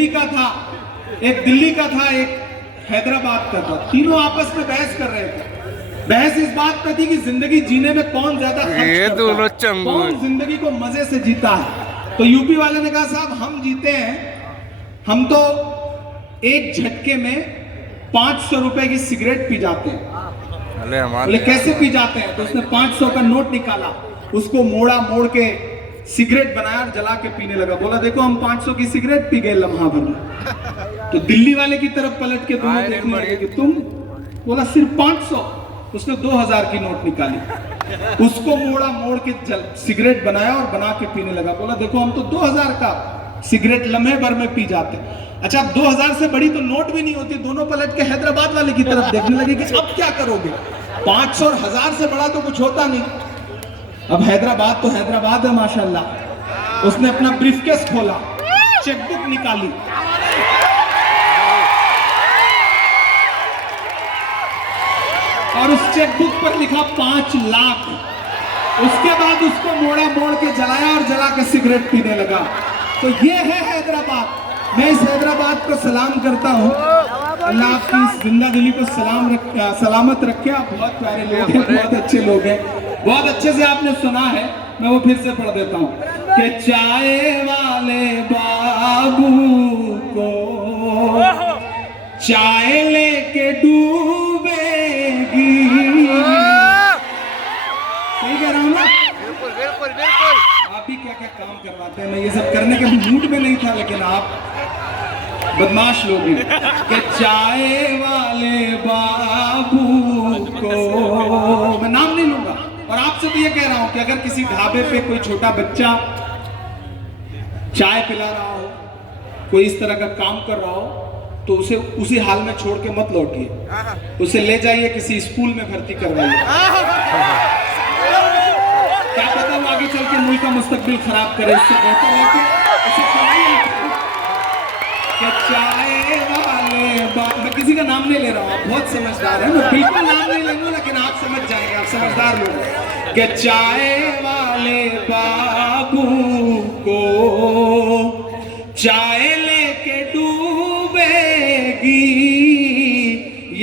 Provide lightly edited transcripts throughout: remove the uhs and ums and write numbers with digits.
UP का था, एक दिल्ली का था, एक हैदराबाद का था। तीनों आपस में बहस कर रहे थे। बहस इस बात पे थी कि जिंदगी जीने में कौन ज्यादा खर्च करता है, कौन जिंदगी को मजे से जीता है। तो यूपी वाले ने कहा साहब हम जीते हैं, हम तो एक झटके में 500 रुपए की सिगरेट पी जाते हैं। बोले कैसे पी जाते हैं? तो उसने 500 का नोट निकाला, उसको मोड़ा, मोड़ के सिगरेट बनाया और जला के पीने लगा। बोला देखो हम 500 की सिगरेट पी गए लम्हा भर में। तो दिल्ली वाले की तरफ पलट के दोनों देखने लगे कि तुम, बोला सिर्फ 500। उसने 2000 की नोट निकाली, उसको मोड़ा, मोड़ के सिगरेट बनाया और बना के पीने लगा। बोला देखो हम तो 2000 का सिगरेट लम्हे भर में पी जाते। अच्छा 2000 से बड़ी तो नोट भी नहीं होती। दोनों पलट के हैदराबाद वाले की तरफ देखने लगे कि अब क्या करोगे? 500 और 1000 से बड़ा तो कुछ होता नहीं। अब हैदराबाद तो हैदराबाद है माशाल्लाह। उसने अपना ब्रीफकेस खोला, चेकबुक निकाली, और उस चेकबुक पर लिखा 5 लाख। उसके बाद उसको मोड़ा, मोड़ के जलाया और जला के सिगरेट पीने लगा। तो ये है हैदराबाद। मैं इस हैदराबाद को सलाम करता हूँ। अल्लाह आपकी जिंदा दिली को सलामत रखे। आप बहुत प्यारे लोग हैं, बहुत अच्छे लोग हैं, बहुत अच्छे से आपने सुना है। मैं वो फिर से पढ़ देता हूँ कि चाय वाले बाबू को चाय लेके डूबेगी। सही कह रहा हूँ ना? बिल्कुल बिल्कुल बिल्कुल। आप भी क्या क्या काम करवाते हैं। मैं ये सब करने के मूड में नहीं था, लेकिन आप बदमाश लोग हैं। कि चाय वाले बाबू को, मैं नाम नहीं लूंगा, और आपसे भी ये कह रहा हूं कि अगर किसी ढाबे पे कोई छोटा बच्चा चाय पिला रहा हो, कोई इस तरह का काम कर रहा हो, तो उसे उसी हाल में छोड़ के मत लौटिए। उसे ले जाइए किसी स्कूल में भर्ती करवाइए। क्या पता वो आगे चल के मुल्क का मुस्तकबिल खराब करे। इससे बेहतर है कि उसे पढ़ाइए। चाय वाले मैं किसी का नाम नहीं ले रहा हूँ, आप बहुत समझदार हैं। मैं बिल्कुल नाम नहीं लूंगा, लेकिन आप समझ जाएंगे, आप समझदार लोग। कि चाय वाले बाबू को चाय लेके डूबेगी,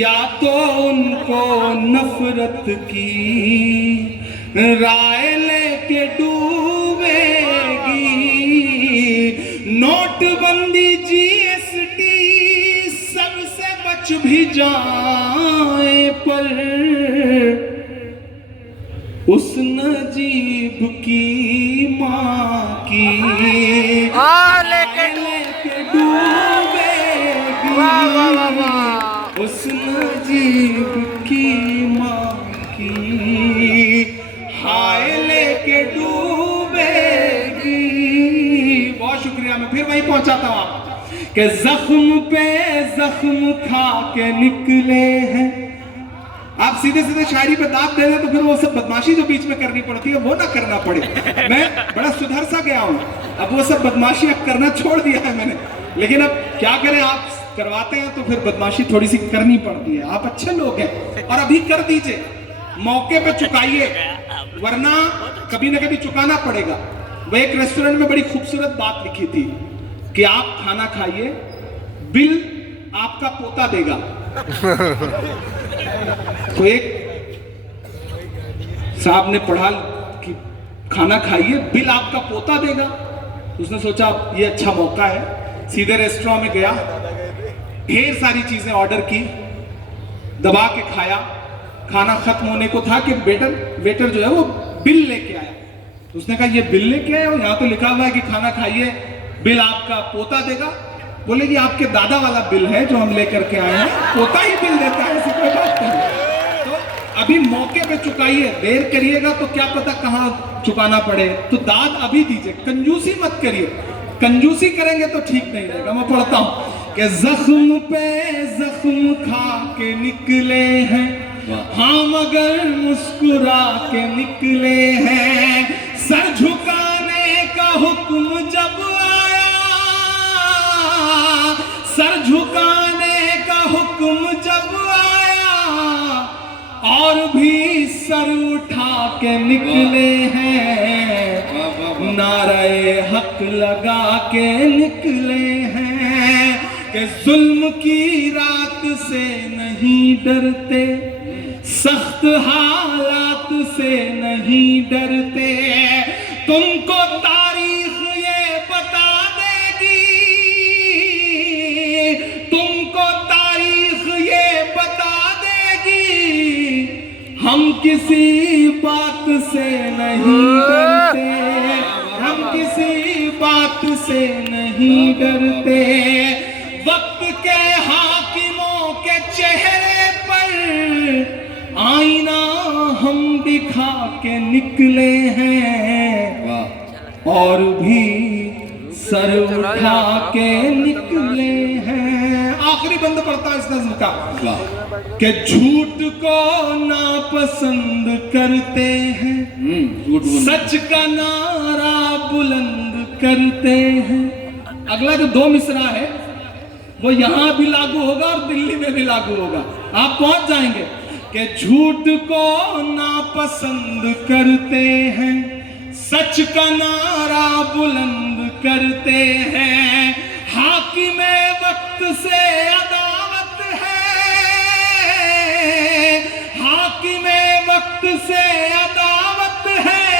या तो उनको नफरत की राय लेके डूबेगी। नोटबंदी जीएसटी सबसे बच भी जाए, पर उस नजीब की माँ की लेके डूबेगी। उस नजीब की माँ की हाय लेके डूबेगी। बहुत शुक्रिया। मैं फिर वहीं पहुंचाता हूं आप कि जख्म पे जख्म खा के निकले हैं। आप सीधे सीधे शायरी पे दाग दे रहे तो फिर वो सब बदमाशी जो बीच में करनी पड़ती है वो ना करना पड़े। मैं बड़ा सुधर सा गया हूं, अब वो सब बदमाशी अब करना छोड़ दिया है मैंने। लेकिन अब क्या करें, आप करवाते हैं तो फिर बदमाशी थोड़ी सी करनी पड़ती है। आप अच्छे लोग हैं और अभी कर दीजिए, मौके पे चुकाइए, वरना कभी ना कभी चुकाना पड़ेगा। वो एक रेस्टोरेंट में बड़ी खूबसूरत बात लिखी थी कि आप खाना खाइए, बिल आपका पोता देगा। तो एक साहब ने पढ़ा कि खाना खाइए, बिल आपका पोता देगा। उसने सोचा ये अच्छा मौका है, सीधे रेस्टोरेंट में गया, ढेर सारी चीजें ऑर्डर की, दबा के खाया। खाना खत्म होने को था कि वेटर जो है वो बिल लेके आया। तो उसने कहा ये बिल लेके आया, और यहाँ तो लिखा हुआ है कि खाना खाइए, बिल आपका पोता देगा। बोले कि आपके दादा वाला बिल है जो हम लेकर के आए हैं, पोता ही बिल देता है, ऐसी कोई बात नहीं। तो अभी मौके पे चुकाइए, देर करिएगा तो क्या पता कहाँ चुकाना पड़े। तो दाद अभी दीजिए, कंजूसी मत करिए। कंजूसी करेंगे तो ठीक नहीं रहेगा। मैं पढ़ता हूँ कि जख्म पे जख्म खा के निकले हैं, हाँ मगर मुस्कुरा के निकले हैं। सर झुकाने का हुक्म जब आया, सर झुकाने का हुक्म जब आया, और भी सर उठा के निकले हैं। नारे हक लगा के निकले हैं। कि जुल्म की रात से नहीं डरते, सख्त हालात से नहीं डरते, तुमको तारीख ये बता देगी, तुमको तारीख ये बता देगी, हम किसी बात से नहीं डरते, हम किसी बात से नहीं डरते। वक्त के हाकिमों के चेहरे पर आईना हम दिखा के निकले हैं, और भी सर उठा के निकले हैं। आखिरी बंद पड़ता है इस नज़्म का कि झूठ को नापसंद करते हैं, सच का नारा बुलंद करते हैं। अगला जो 2 मिसरा है वो यहां भी लागू होगा और दिल्ली में भी लागू होगा, आप पहुंच जाएंगे कि झूठ को नापसंद करते हैं, सच का नारा बुलंद करते हैं, हाकिमे वक्त से अदावत है, हाकिमे वक्त से अदावत है,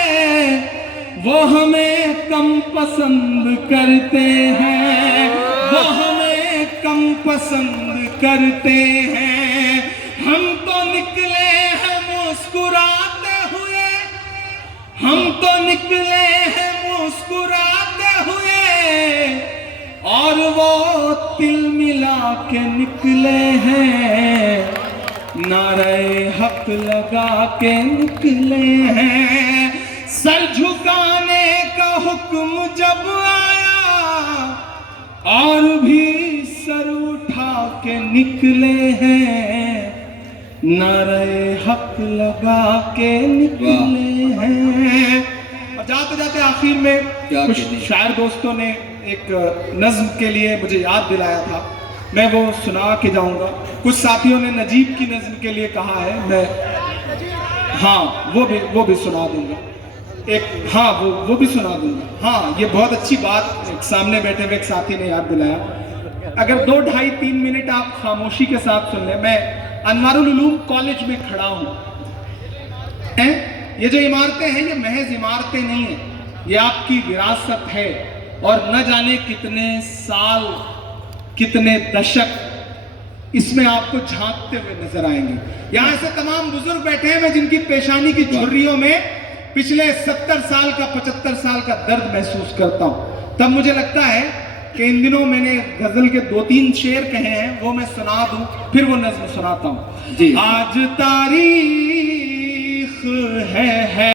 वो हमें कम पसंद करते हैं, वो हमें कम पसंद करते हैं। हम तो निकले हैं मुस्कुराते हुए, हम तो निकले हैं मुस्कुराते हुए, और वो तिल मिला के निकले हैं, नारे हक लगा के निकले हैं। सर झुकाने का हुक्म जब आया, और भी सर उठा के निकले हैं, नारे हक लगा के निकले हैं। और जाते जाते आखिर में कुछ शायर दोस्तों ने एक नज्म के लिए मुझे याद दिलाया था, मैं वो सुना के जाऊंगा। कुछ साथियों ने नजीब की नज्म के लिए कहा है, मैं हाँ वो भी सुना दूंगा एक, हाँ वो भी सुना दूंगा। हाँ, ये बहुत अच्छी बात एक सामने बैठे हुए एक साथी ने याद दिलाया। अगर 2, 2.5, 3 मिनट आप खामोशी के साथ सुन लें। मैं अनवारुल उलूम कॉलेज में खड़ा हूं। ये जो इमारतें हैं ये महज इमारतें नहीं है, ये आपकी विरासत है, और न जाने कितने साल कितने दशक इसमें आपको झांकते हुए नजर आएंगे। यहां ऐसे तमाम बुजुर्ग बैठे हैं, मैं जिनकी पेशानी की झुर्रियों में पिछले 70 साल का 75 साल का दर्द महसूस करता हूं। तब मुझे लगता है कि इन दिनों मैंने गजल के 2-3 शेर कहे हैं, वो मैं सुना दूं, फिर वो नज्म सुनाता हूं। आज तारीख